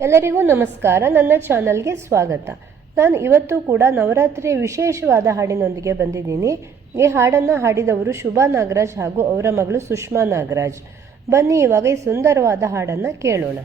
ಎಲ್ಲರಿಗೂ ನಮಸ್ಕಾರ ನನ್ನ ಚಾನಲ್ಗೆ ಸ್ವಾಗತ ನಾನು ಇವತ್ತು ಕೂಡ ನವರಾತ್ರಿಯ ವಿಶೇಷವಾದ ಹಾಡಿನೊಂದಿಗೆ ಬಂದಿದ್ದೀನಿ ಈ ಹಾಡನ್ನು ಹಾಡಿದವರು ಶುಭಾ ನಾಗರಾಜ್ ಹಾಗೂ ಅವರ ಮಗಳು ಸುಷ್ಮಾ ನಾಗರಾಜ್ ಬನ್ನಿ ಇವಾಗ ಈ ಸುಂದರವಾದ ಹಾಡನ್ನು ಕೇಳೋಣ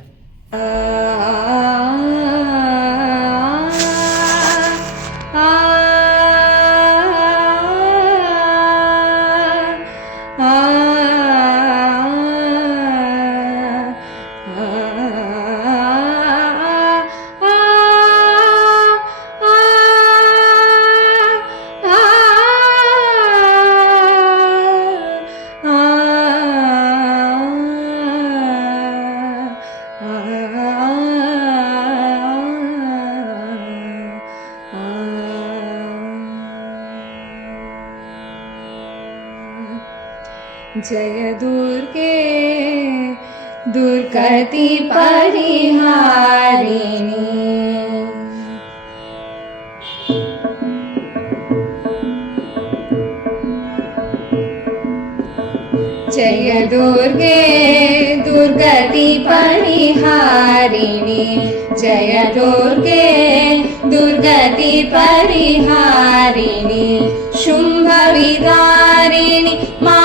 जय दुर्गे दुर्गति परिहारिणी जय दुर्गे दुर्गति परिहारिणी जय दुर्गे दुर्गति परिहारिणी शुम्भविदारिणि माता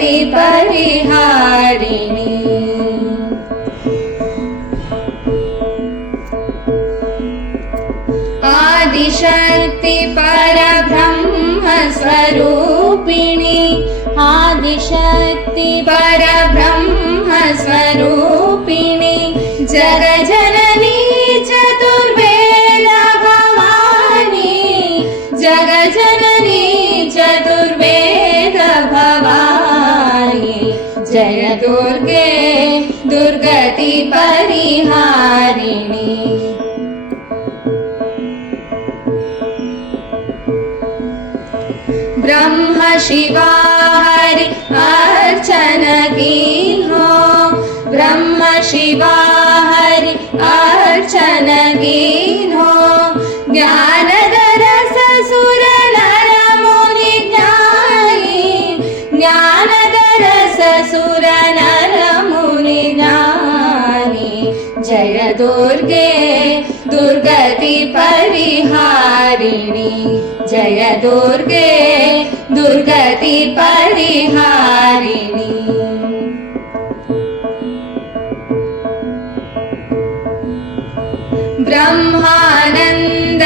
परिहारिणी। आदिशक्ति परब्रह्म स्वरूपिणि आदिशक्ति परब्रह्म स्वरूपिणि ब्रह्म शिवा हरि अर्चन कीन्हो ब्रह्म शिवा हरि अर्चन कीन्हो ज्ञानदर ससुर नर मुनि ज्ञानी। जय दुर्गे दुर्गति परिहारिणी। जय दुर्गे परिहारिणी। ब्रह्मानन्द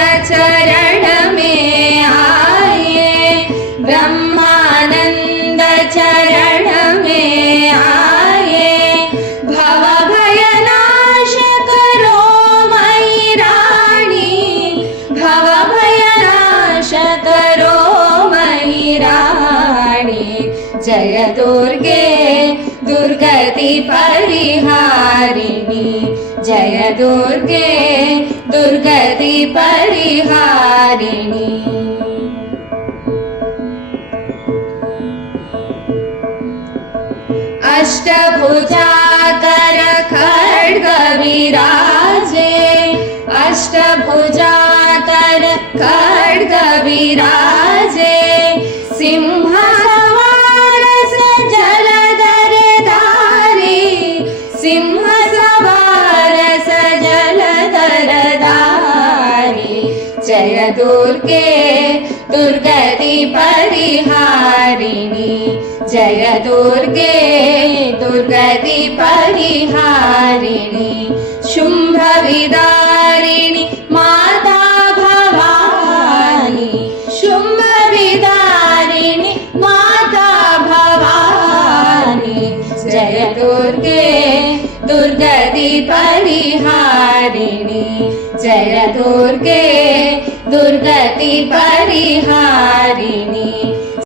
परिहारिणी। जय दुर्गे दुर्गति परिहारिणी। अष्टभुजा कर खड्ग विराजे अष्टभुजा कर खड्ग विराजे सिंह जय दुर्गे दुर्गति परिहारिणी जय दुर्गे दुर्गति परिहारिणी शुम्भविदारिणि माता भवानी शुम्भविदारिणि माता भवानी जय दुर्गे दुर्गति परिहारिणी जय दुर्गे दुर्गति परिहारिणी